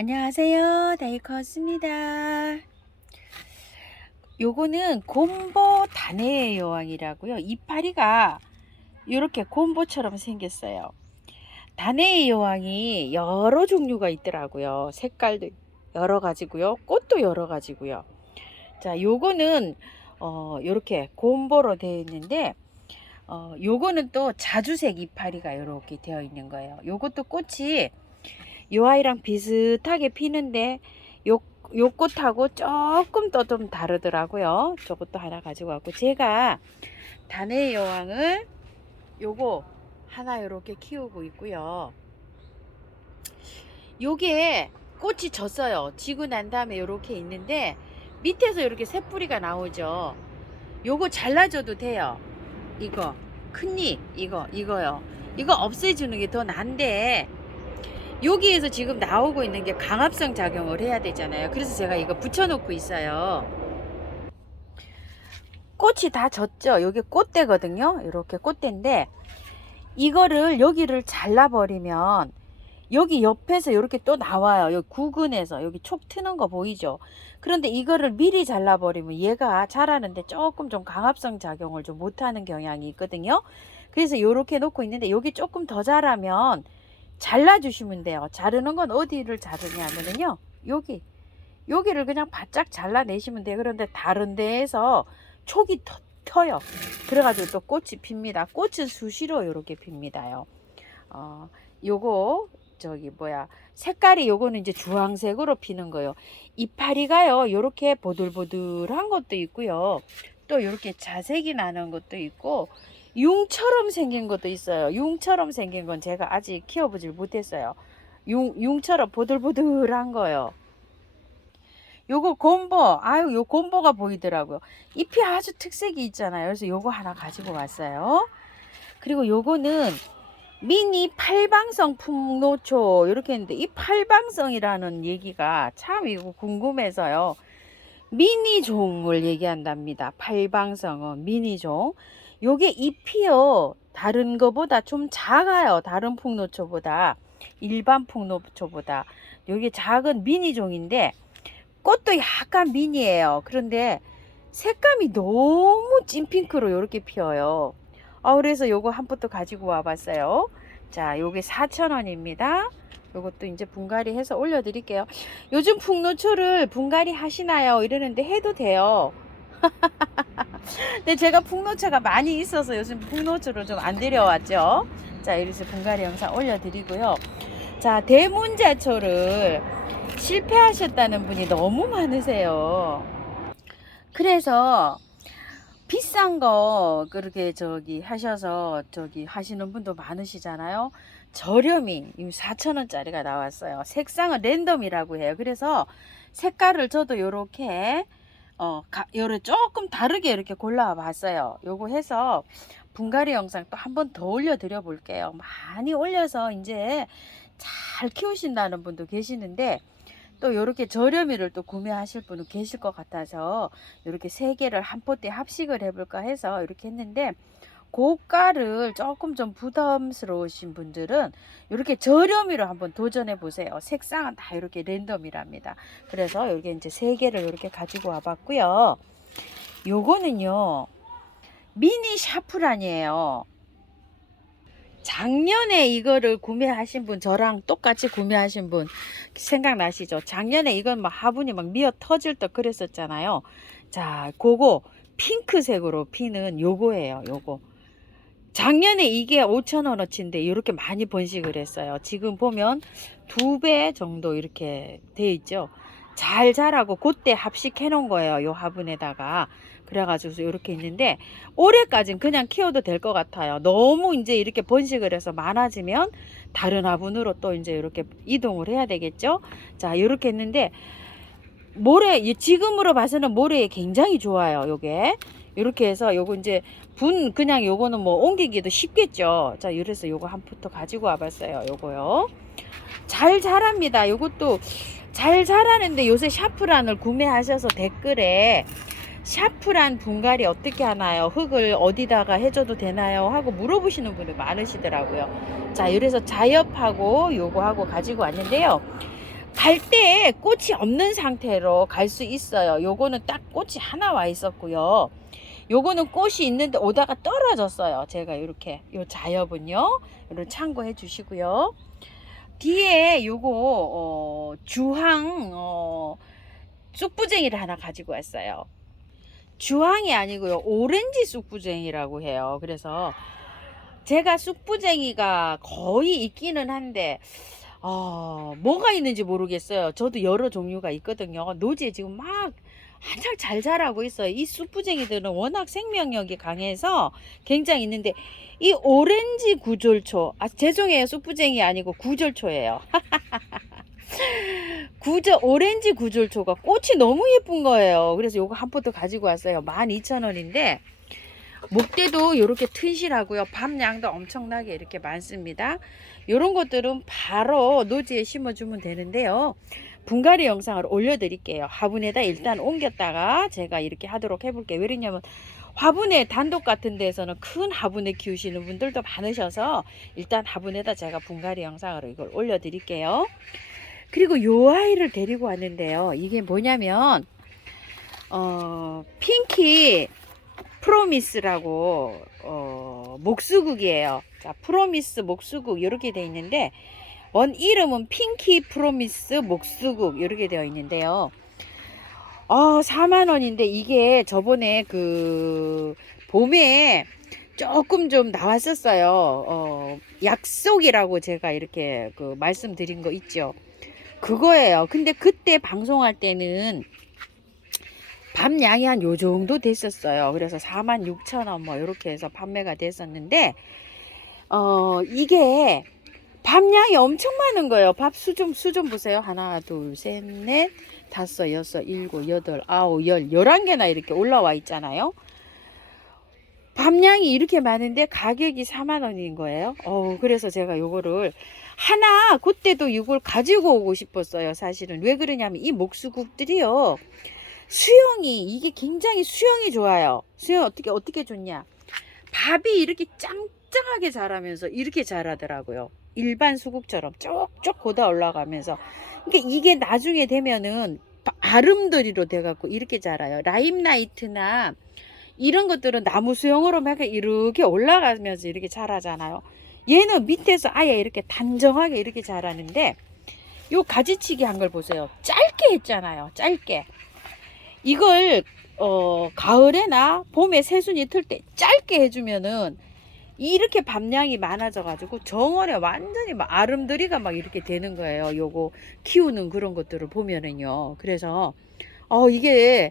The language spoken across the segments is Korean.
안녕하세요. 다이커스입니다. 요거는 곰보 단해의 여왕이라고요. 이파리가 이렇게 곰보처럼 생겼어요. 단해의 여왕이 여러 종류가 있더라고요. 색깔도 여러 가지고요. 꽃도 여러 가지고요. 자, 요거는 이렇게 곰보로 되어 있는데 요거는 또 자주색 이파리가 이렇게 되어 있는 거예요. 요것도 꽃이 요 아이랑 비슷하게 피는데 요 꽃하고 조금 또 좀 다르더라고요. 저것도 하나 가지고 왔고, 제가 단의 여왕을 요거 하나 요렇게 키우고 있고요. 요게 꽃이 졌어요. 지고 난 다음에 요렇게 있는데 밑에서 이렇게 새뿌리가 나오죠. 요거 잘라줘도 돼요. 이거 큰잎 이거요. 이거 없애주는 게 더 난데, 여기에서 지금 나오고 있는 게 강압성 작용을 해야 되잖아요. 그래서 제가 이거 붙여놓고 있어요. 꽃이 다 졌죠. 여기 꽃대거든요. 이렇게 꽃대인데, 이거를 여기를 잘라버리면 여기 옆에서 이렇게 또 나와요. 여기 구근에서 여기 촉 트는 거 보이죠. 그런데 이거를 미리 잘라버리면 얘가 자라는데 조금 좀 강압성 작용을 좀 못하는 경향이 있거든요. 그래서 이렇게 놓고 있는데, 여기 조금 더 자라면 잘라주시면 돼요. 자르는 건 어디를 자르냐면요, 여기를 그냥 바짝 잘라내시면 돼요. 그런데 다른 데에서 촉이 터요. 그래가지고 또 꽃이 핍니다. 꽃은 수시로 이렇게 핍니다요. 요거 저기 뭐야, 색깔이 요거는 이제 주황색으로 피는 거요. 이파리가요 요렇게 보들보들한 것도 있고요, 또 요렇게 자색이 나는 것도 있고, 융처럼 생긴 것도 있어요. 융처럼 생긴 건 제가 아직 키워보질 못했어요. 융처럼 보들보들한 거요. 요거 곰보, 아유, 요 곰보가 보이더라고요. 잎이 아주 특색이 있잖아요. 그래서 요거 하나 가지고 왔어요. 그리고 요거는 미니 팔방성 풍노초 이렇게 했는데, 이 팔방성이라는 얘기가 참 이거 궁금해서요. 미니종을 얘기한답니다. 팔방성은 미니종. 요게 잎이요, 다른 거보다 좀 작아요. 다른 풍노초보다, 일반 풍노초보다 요게 작은 미니종인데, 꽃도 약간 미니예요. 그런데 색감이 너무 찐핑크로 이렇게 피어요. 그래서 요거 한 포트 가지고 와봤어요. 자, 요게 4,000원입니다. 요것도 이제 분갈이 해서 올려드릴게요. 요즘 풍노초를 분갈이 하시나요? 이러는데 해도 돼요. 근데 제가 풍노초가 많이 있어서 요즘 풍노초를 좀 안 데려왔죠. 자, 이래서 분갈이 영상 올려드리고요. 자, 대문자초를 실패하셨다는 분이 너무 많으세요. 그래서 비싼 거 그렇게 저기 하셔서 저기 하시는 분도 많으시잖아요. 저렴이 4,000원짜리가 나왔어요. 색상은 랜덤이라고 해요. 그래서 색깔을 저도 요렇게 요래 조금 다르게 이렇게 골라와 봤어요. 요거 해서 분갈이 영상 또 한 번 더 올려 드려 볼게요. 많이 올려서 이제 잘 키우신다는 분도 계시는데, 또 이렇게 저렴이를 또 구매하실 분은 계실 것 같아서 이렇게 세 개를 한 포트에 합식을 해볼까 해서 이렇게 했는데, 고가를 조금 좀 부담스러우신 분들은 이렇게 저렴이로 한번 도전해 보세요. 색상은 다 이렇게 랜덤이랍니다. 그래서 이렇게 이제 세 개를 이렇게 가지고 와봤고요. 요거는요, 미니 샤프란이에요. 작년에 이거를 구매하신 분, 저랑 똑같이 구매하신 분 생각나시죠? 작년에 이건 막 화분이 막 미어 터질 듯 그랬었잖아요. 자, 그거 핑크색으로 피는 요거예요. 요거 작년에 이게 5,000원어치인데 이렇게 많이 번식을 했어요. 지금 보면 2배 정도 이렇게 돼 있죠. 잘 자라고 그때 합식해 놓은 거예요, 요 화분에다가. 그래가지고 이렇게 있는데, 올해까지는 그냥 키워도 될 것 같아요. 너무 이제 이렇게 번식을 해서 많아지면 다른 화분으로 또 이제 이렇게 이동을 해야 되겠죠. 자, 이렇게 했는데 모래, 지금으로 봐서는 모래에 굉장히 좋아요. 요게 이렇게 해서 요거 이제 그냥 요거는 뭐 옮기기도 쉽겠죠. 자, 이래서 요거 한 포트 가지고 와봤어요. 요거요, 잘 자랍니다. 요것도 잘 자라는데, 요새 샤프란을 구매하셔서 댓글에 샤프란 분갈이 어떻게 하나요? 흙을 어디다가 해줘도 되나요? 하고 물어보시는 분이 많으시더라고요. 자, 이래서 자엽하고 요거하고 가지고 왔는데요. 갈 때 꽃이 없는 상태로 갈 수 있어요. 요거는 딱 꽃이 하나 와 있었고요. 요거는 꽃이 있는데 오다가 떨어졌어요. 제가 이렇게 요 자엽은요. 이걸 참고해 주시고요. 뒤에 요거 주황 쑥부쟁이를 하나 가지고 왔어요. 주황이 아니고요. 오렌지 쑥부쟁이라고 해요. 그래서 제가 쑥부쟁이가 거의 있기는 한데 뭐가 있는지 모르겠어요. 저도 여러 종류가 있거든요. 노지에 지금 막 한창 잘 자라고 있어요. 이 쑥부쟁이들은 워낙 생명력이 강해서 굉장히 있는데, 이 오렌지 구절초, 죄송해요. 쑥부쟁이 아니고 구절초예요. 오렌지 구절초가 꽃이 너무 예쁜 거예요. 그래서 요거 한 포트 가지고 왔어요. 12,000원인데 목대도 이렇게 튼실하고요. 밤양도 엄청나게 이렇게 많습니다. 이런 것들은 바로 노지에 심어주면 되는데요. 분갈이 영상을 올려드릴게요. 화분에다 일단 옮겼다가 제가 이렇게 하도록 해볼게요. 왜냐면 화분에 단독 같은 데서는 큰 화분에 키우시는 분들도 많으셔서 일단 화분에다 제가 분갈이 영상으로 이걸 올려드릴게요. 그리고 요 아이를 데리고 왔는데요. 이게 뭐냐면 핑키 프로미스라고 목수국이에요. 자, 프로미스 목수국 이렇게 되어 있는데 원 이름은 핑키 프로미스 목수국 이렇게 되어 있는데요. 4만원인데 이게 저번에 그 봄에 조금 좀 나왔었어요. 약속이라고 제가 이렇게 그 말씀드린 거 있죠. 그거예요. 근데 그때 방송할 때는 밤양이 한 요 정도 됐었어요. 그래서 46,000원 뭐 이렇게 해서 판매가 됐었는데 이게 밤양이 엄청 많은 거예요. 밥 수 좀 보세요. 하나, 둘, 셋, 넷, 다섯, 여섯, 일곱, 여덟, 아홉, 열, 11개나 이렇게 올라와 있잖아요. 밤양이 이렇게 많은데 가격이 4만원인 거예요. 그래서 제가 요거를 하나 그때도 이걸 가지고 오고 싶었어요. 사실은 왜 그러냐면 이 목수국들이요, 수영이 이게 굉장히 수영이 좋아요. 수영 어떻게 좋냐, 밥이 이렇게 짱짱하게 자라면서 이렇게 자라더라고요. 일반 수국처럼 쪽쪽 걷어 올라가면서. 그러니까 이게 나중에 되면은 아름드리로 돼갖고 이렇게 자라요. 라임라이트나 이런 것들은 나무 수영으로 막 이렇게 올라가면서 이렇게 자라잖아요. 얘는 밑에서 아예 이렇게 단정하게 이렇게 자라는데, 요 가지치기 한 걸 보세요. 짧게 했잖아요. 짧게. 이걸 가을에나 봄에 새순이 틀 때 짧게 해주면은 이렇게 밤양이 많아져 가지고 정원에 완전히 막 아름드리가 막 이렇게 되는 거예요. 요거 키우는 그런 것들을 보면은요. 그래서 이게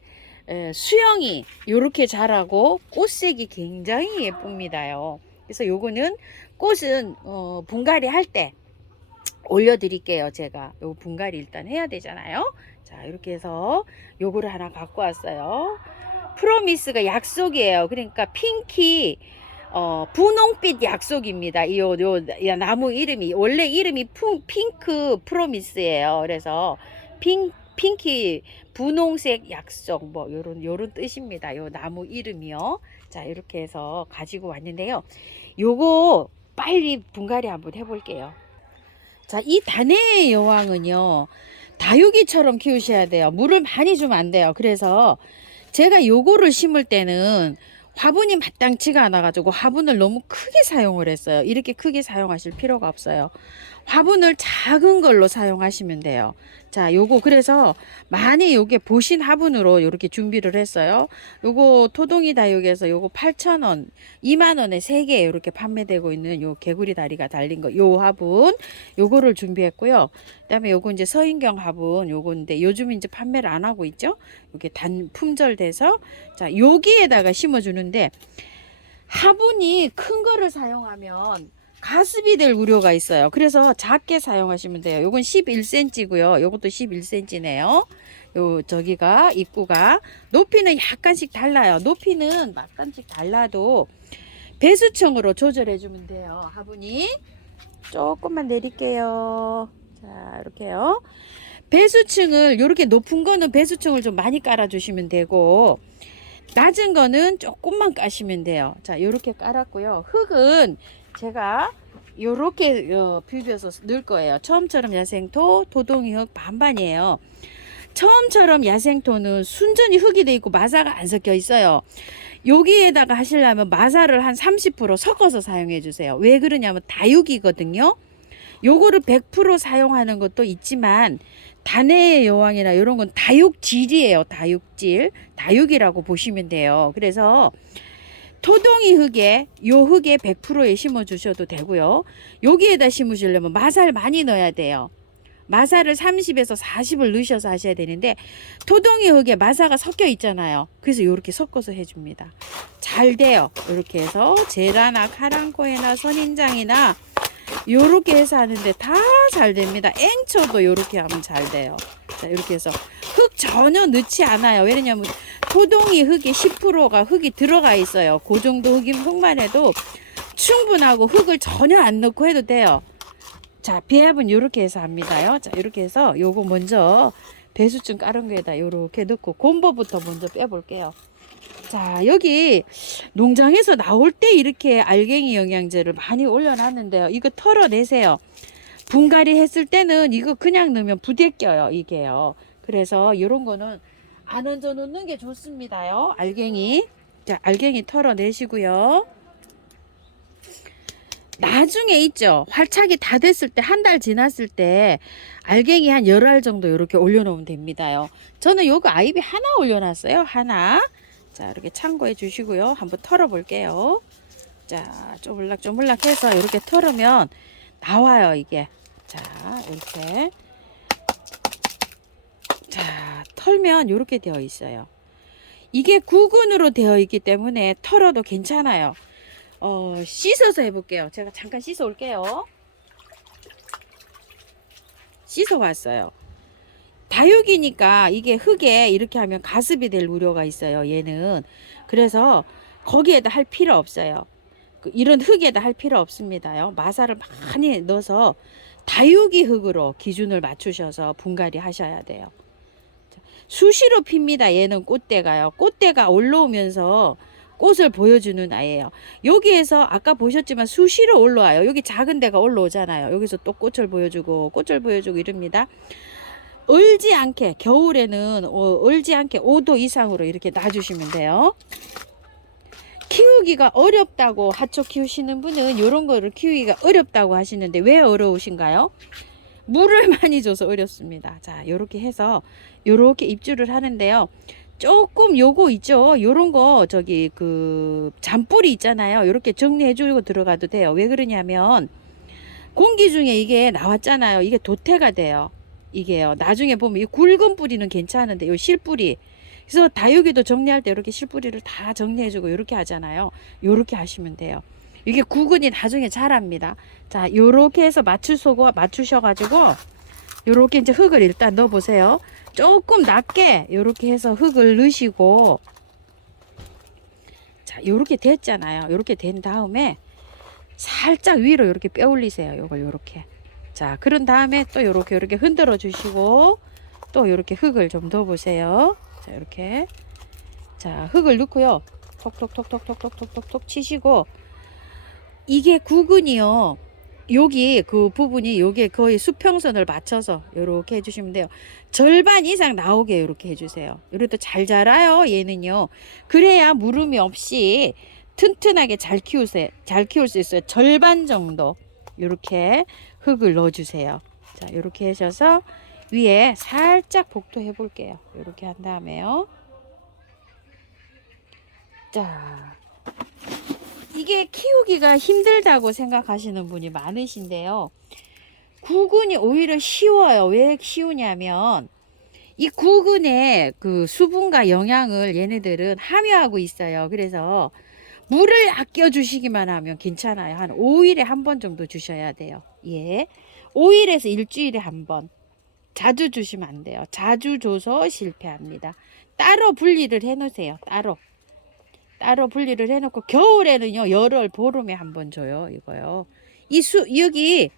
수영이 요렇게 자라고 꽃색이 굉장히 예쁩니다요. 그래서 요거는 꽃은 분갈이 할 때 올려드릴게요. 제가 요 분갈이 일단 해야 되잖아요. 자, 이렇게 해서 요거를 하나 갖고 왔어요. 프로미스가 약속이에요. 그러니까 핑키 분홍빛 약속입니다. 요 나무 이름이 원래 이름이 핑크 프로미스예요. 그래서 핑키 분홍색 약속 뭐 요런 뜻입니다. 요 나무 이름이요. 자, 이렇게 해서 가지고 왔는데요. 요거 빨리 분갈이 한번 해볼게요. 자, 이 다네의 여왕은요, 다육이처럼 키우셔야 돼요. 물을 많이 주면 안 돼요. 그래서 제가 요거를 심을 때는 화분이 마땅치가 않아 가지고 화분을 너무 크게 사용을 했어요. 이렇게 크게 사용하실 필요가 없어요. 화분을 작은 걸로 사용하시면 돼요. 자, 요거 그래서 많이 요게 보신 화분으로 이렇게 준비를 했어요. 요거 토동이 다육에서 요거 8,000원, 2만원에 3개 이렇게 판매되고 있는 요 개구리 다리가 달린 거, 요 화분 요거를 준비했고요. 그다음에 요거 이제 서인경 화분 요건데 요즘 이제 판매를 안 하고 있죠. 요게 품절돼서, 자, 여기에다가 심어주는데 화분이 큰 거를 사용하면 가습이 될 우려가 있어요. 그래서 작게 사용하시면 돼요. 요건 11cm고요. 요것도 11cm네요. 요 저기가 입구가 높이는 약간씩 달라요. 높이는 약간씩 달라도 배수층으로 조절해 주면 돼요. 화분이 조금만 내릴게요. 자, 이렇게요. 배수층을 이렇게 높은 거는 배수층을 좀 많이 깔아 주시면 되고, 낮은 거는 조금만 까시면 돼요. 자, 이렇게 깔았고요. 흙은 제가 요렇게 비벼서 넣을 거예요. 처음처럼 야생토, 도동이흙 반반이에요. 처음처럼 야생토는 순전히 흙이 돼 있고 마사가 안 섞여 있어요. 여기에다가 하시려면 마사를 한 30% 섞어서 사용해 주세요. 왜 그러냐면 다육이거든요. 요거를 100% 사용하는 것도 있지만 단해의 여왕이나 이런 건 다육질이에요. 다육질. 다육이라고 보시면 돼요. 그래서 토동이 흙에 요 흙에 100%에 심어 주셔도 되고요. 여기에다 심으시려면 마사를 많이 넣어야 돼요. 마사를 30에서 40을 넣으셔서 하셔야 되는데 토동이 흙에 마사가 섞여 있잖아요. 그래서 이렇게 섞어서 해줍니다. 잘 돼요. 이렇게 해서 제라나 카랑코에나 선인장이나 요렇게 해서 하는데 다 잘 됩니다. 앵초도 요렇게 하면 잘 돼요. 자, 이렇게 해서 흙 전혀 넣지 않아요. 왜냐면 토동이 흙이 10%가 흙이 들어가 있어요. 그 정도 흙만 해도 충분하고 흙을 전혀 안 넣고 해도 돼요. 자, 비압은 요렇게 해서 합니다요. 자, 이렇게 해서 요거 먼저 배수증 깔은 거에다 요렇게 넣고 곰보부터 먼저 빼볼게요. 자, 여기 농장에서 나올 때 이렇게 알갱이 영양제를 많이 올려놨는데요. 이거 털어내세요. 분갈이 했을 때는 이거 그냥 넣으면 부대 껴요, 이게요. 그래서 이런 거는 안 얹어 놓는 게 좋습니다요. 알갱이. 자, 알갱이 털어내시고요. 나중에 있죠. 활착이 다 됐을 때, 한 달 지났을 때 알갱이 한 10알 정도 이렇게 올려놓으면 됩니다요. 저는 요거 아이비 하나 올려놨어요. 하나. 자, 이렇게 참고해 주시고요. 한번 털어 볼게요. 자, 쪼물락쪼물락 해서 이렇게 털으면 나와요, 이게. 자, 이렇게. 자, 털면 이렇게 되어 있어요. 이게 구근으로 되어 있기 때문에 털어도 괜찮아요. 씻어서 해볼게요. 제가 잠깐 씻어 올게요. 씻어 왔어요. 다육이니까 이게 흙에 이렇게 하면 가습이 될 우려가 있어요. 얘는. 그래서 거기에다 할 필요 없어요. 이런 흙에다 할 필요 없습니다요. 마사를 많이 넣어서 다육이 흙으로 기준을 맞추셔서 분갈이 하셔야 돼요. 수시로 핍니다. 얘는 꽃대가요. 꽃대가 올라오면서 꽃을 보여주는 아이예요. 여기에서 아까 보셨지만 수시로 올라와요. 여기 작은 데가 올라오잖아요. 여기서 또 꽃을 보여주고 이럽니다. 얼지 않게, 겨울에는 얼지 않게 5도 이상으로 이렇게 놔주시면 돼요. 키우기가 어렵다고 하초 키우시는 분은 이런 거를 키우기가 어렵다고 하시는데 왜 어려우신가요? 물을 많이 줘서 어렵습니다. 자, 요렇게 해서 요렇게 입주를 하는데요. 조금 요거 있죠. 요런 거 저기 그 잔뿌리 있잖아요. 요렇게 정리해 주고 들어가도 돼요. 왜 그러냐면 공기 중에 이게 나왔잖아요. 이게 도태가 돼요. 이게요. 나중에 보면 이 굵은 뿌리는 괜찮은데 요 실뿌리. 그래서 다육이도 정리할 때 이렇게 실뿌리를 다 정리해 주고 이렇게 하잖아요. 요렇게 하시면 돼요. 이게 구근이 나중에 자랍니다. 자, 요렇게 해서 맞추셔가지고 요렇게 이제 흙을 일단 넣어 보세요. 조금 낮게 요렇게 해서 흙을 넣으시고, 자, 요렇게 됐잖아요. 요렇게 된 다음에 살짝 위로 이렇게 빼 올리세요. 요걸 요렇게. 자, 그런 다음에 또 요렇게 흔들어 주시고 또 요렇게 흙을 좀 넣어 보세요. 자, 이렇게. 자, 흙을 넣고요. 톡톡톡톡톡톡톡톡 치시고, 이게 구근이요. 여기 그 부분이 요게 거의 수평선을 맞춰서 요렇게 해주시면 돼요. 절반 이상 나오게 요렇게 해주세요. 이래도 잘 자라요. 얘는요. 그래야 물음이 없이 튼튼하게 잘 키울 수 있어요. 절반 정도 요렇게 흙을 넣어주세요. 자, 요렇게 하셔서 위에 살짝 복도해 볼게요. 요렇게 한 다음에요. 자, 이게 키우기가 힘들다고 생각하시는 분이 많으신데요. 구근이 오히려 쉬워요. 왜 쉬우냐면 이 구근에 그 수분과 영양을 얘네들은 함유하고 있어요. 그래서 물을 아껴 주시기만 하면 괜찮아요. 한 5일에 한 번 정도 주셔야 돼요. 예. 5일에서 일주일에 한 번. 자주 주시면 안 돼요. 자주 줘서 실패합니다. 따로 분리를 해 놓으세요. 따로 분리를 해 놓고 겨울에는요. 열흘 보름에 한 번 줘요. 이거요. 여기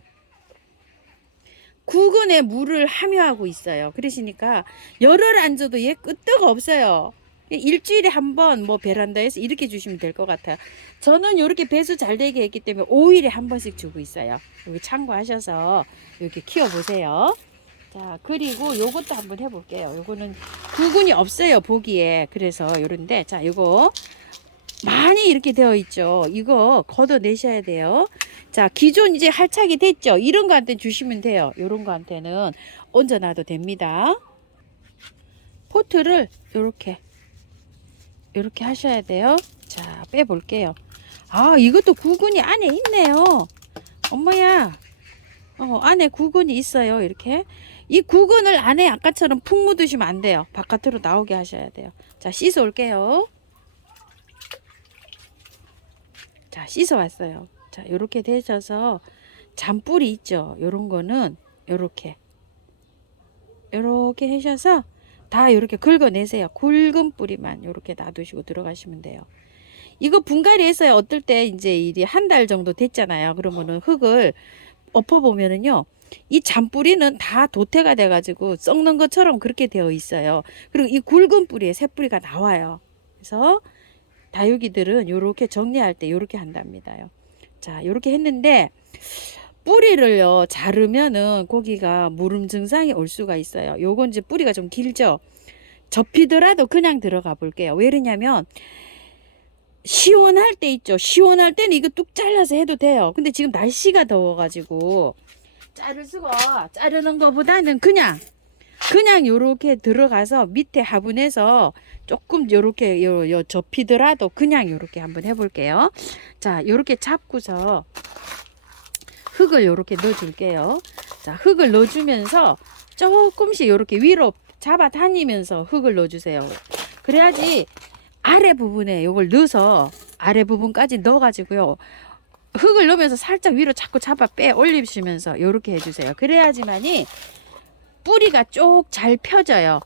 구근에 물을 함유하고 있어요. 그러시니까 열흘 안 줘도 얘 끄떡 없어요. 일주일에 한 번 뭐 베란다에서 이렇게 주시면 될 것 같아요. 저는 이렇게 배수 잘 되게 했기 때문에 5일에 한 번씩 주고 있어요. 여기 참고하셔서 이렇게 키워보세요. 자, 그리고 요것도 한번 해볼게요. 요거는 구근이 없어요, 보기에. 그래서 요런데, 자, 요거 많이 이렇게 되어 있죠. 이거 걷어내셔야 돼요. 자, 기존 이제 할착이 됐죠. 이런 거한테 주시면 돼요. 요런 거한테는 얹어놔도 됩니다. 포트를 요렇게 하셔야 돼요. 자, 빼볼게요. 아, 이것도 구근이 안에 있네요. 엄마야, 안에 구근이 있어요. 이렇게. 이 구근을 안에 아까처럼 푹 묻으시면 안 돼요. 바깥으로 나오게 하셔야 돼요. 자, 씻어 올게요. 자, 씻어 왔어요. 자, 요렇게 되셔서 잔뿌리 있죠. 요런 거는 요렇게 하셔서 다 요렇게 긁어내세요. 굵은 뿌리만 요렇게 놔두시고 들어가시면 돼요. 이거 분갈이 했어요. 어떨 때 이제 일이 한 달 정도 됐잖아요. 그러면은 흙을 엎어보면은요. 이 잔뿌리는 다 도태가 돼가지고 썩는 것처럼 그렇게 되어 있어요. 그리고 이 굵은 뿌리에 새 뿌리가 나와요. 그래서 다육이들은 요렇게 정리할 때 요렇게 한답니다요. 자, 요렇게 했는데 뿌리를요 자르면은 고기가 무름 증상이 올 수가 있어요. 요건 이제 뿌리가 좀 길죠. 접히더라도 그냥 들어가 볼게요. 왜 그러냐면 시원할 때 있죠. 시원할 때는 이거 뚝 잘라서 해도 돼요. 근데 지금 날씨가 더워가지고 자르는 것보다는 그냥 요렇게 들어가서 밑에 화분에서 조금 요렇게 요 접히더라도 그냥 요렇게 한번 해볼게요. 자, 요렇게 잡고서 흙을 요렇게 넣어 줄게요. 자, 흙을 넣어 주면서 조금씩 요렇게 위로 잡아 다니면서 흙을 넣어 주세요. 그래야지 아래 부분에 요걸 넣어서 아래 부분까지 넣어 가지고요. 흙을 넣으면서 살짝 위로 자꾸 잡아 빼 올리시면서 요렇게 해주세요. 그래야지만이 뿌리가 쭉 잘 펴져요.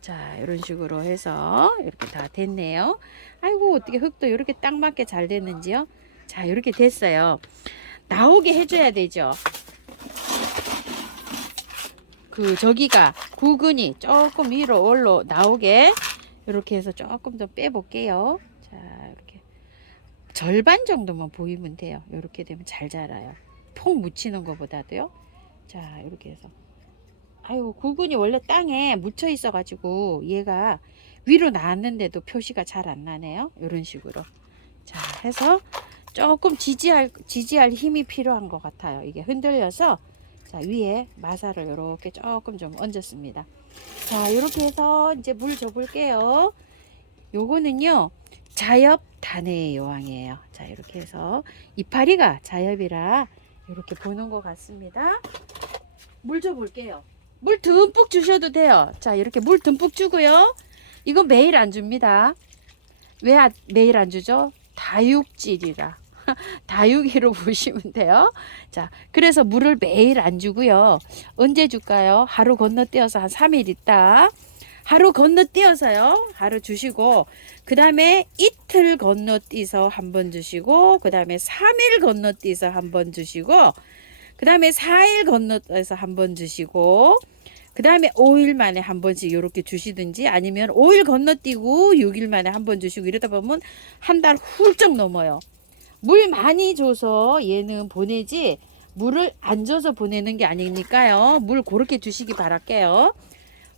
자, 이런 식으로 해서 이렇게 다 됐네요. 아이고, 어떻게 흙도 이렇게 딱 맞게 잘 됐는지요. 자, 이렇게 됐어요. 나오게 해줘야 되죠. 저기가 구근이 조금 위로 올라 나오게 이렇게 해서 조금 더 빼볼게요. 자, 이렇게 절반 정도만 보이면 돼요. 이렇게 되면 잘 자라요. 폭 묻히는 것보다도요. 자, 이렇게 해서 아이고, 구근이 원래 땅에 묻혀 있어 가지고 얘가 위로 나왔는데도 표시가 잘 안 나네요. 이런 식으로. 자, 해서 조금 지지할 힘이 필요한 것 같아요. 이게 흔들려서 자, 위에 마사를 이렇게 조금 좀 얹었습니다. 자, 이렇게 해서 이제 물 줘볼게요. 요거는요 자엽 단해의 여왕이에요. 자, 이렇게 해서 이파리가 자엽이라 이렇게 보는 것 같습니다. 물 줘볼게요. 물 듬뿍 주셔도 돼요. 자, 이렇게 물 듬뿍 주고요. 이거 매일 안 줍니다. 왜 매일 안 주죠? 다육질이라. 다육이로 보시면 돼요. 자, 그래서 물을 매일 안 주고요. 언제 줄까요? 하루 건너뛰어서 한 3일 있다. 하루 건너뛰어서요. 하루 주시고 그 다음에 이틀 건너뛰어서 한번 주시고 그 다음에 3일 건너뛰어서 한번 주시고 그 다음에 4일 건너뛰어서 한번 주시고 그 다음에 5일 만에 한 번씩 이렇게 주시든지 아니면 5일 건너뛰고 6일 만에 한 번 주시고 이러다 보면 한 달 훌쩍 넘어요. 물 많이 줘서 얘는 보내지 물을 안 줘서 보내는 게 아니니까요. 물 그렇게 주시기 바랄게요.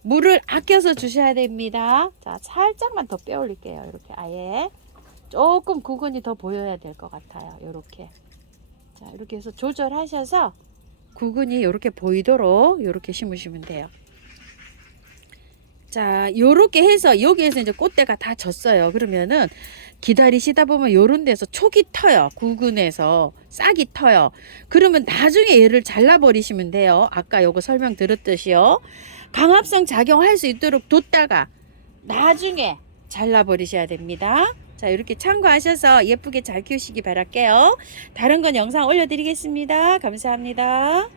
물을 아껴서 주셔야 됩니다. 자, 살짝만 더 빼 올릴게요. 이렇게 아예 조금 구근이 더 보여야 될 것 같아요. 이렇게. 자, 이렇게 해서 조절하셔서 구근이 이렇게 보이도록 이렇게 심으시면 돼요. 자, 요렇게 해서 여기에서 이제 꽃대가 다 졌어요. 그러면은 기다리시다 보면 요런 데서 촉이 터요. 구근에서 싹이 터요. 그러면 나중에 얘를 잘라버리시면 돼요. 아까 요거 설명 드렸듯이요. 강압성 작용할 수 있도록 뒀다가 나중에 잘라버리셔야 됩니다. 자, 이렇게 참고하셔서 예쁘게 잘 키우시기 바랄게요. 다른 건 영상 올려드리겠습니다. 감사합니다.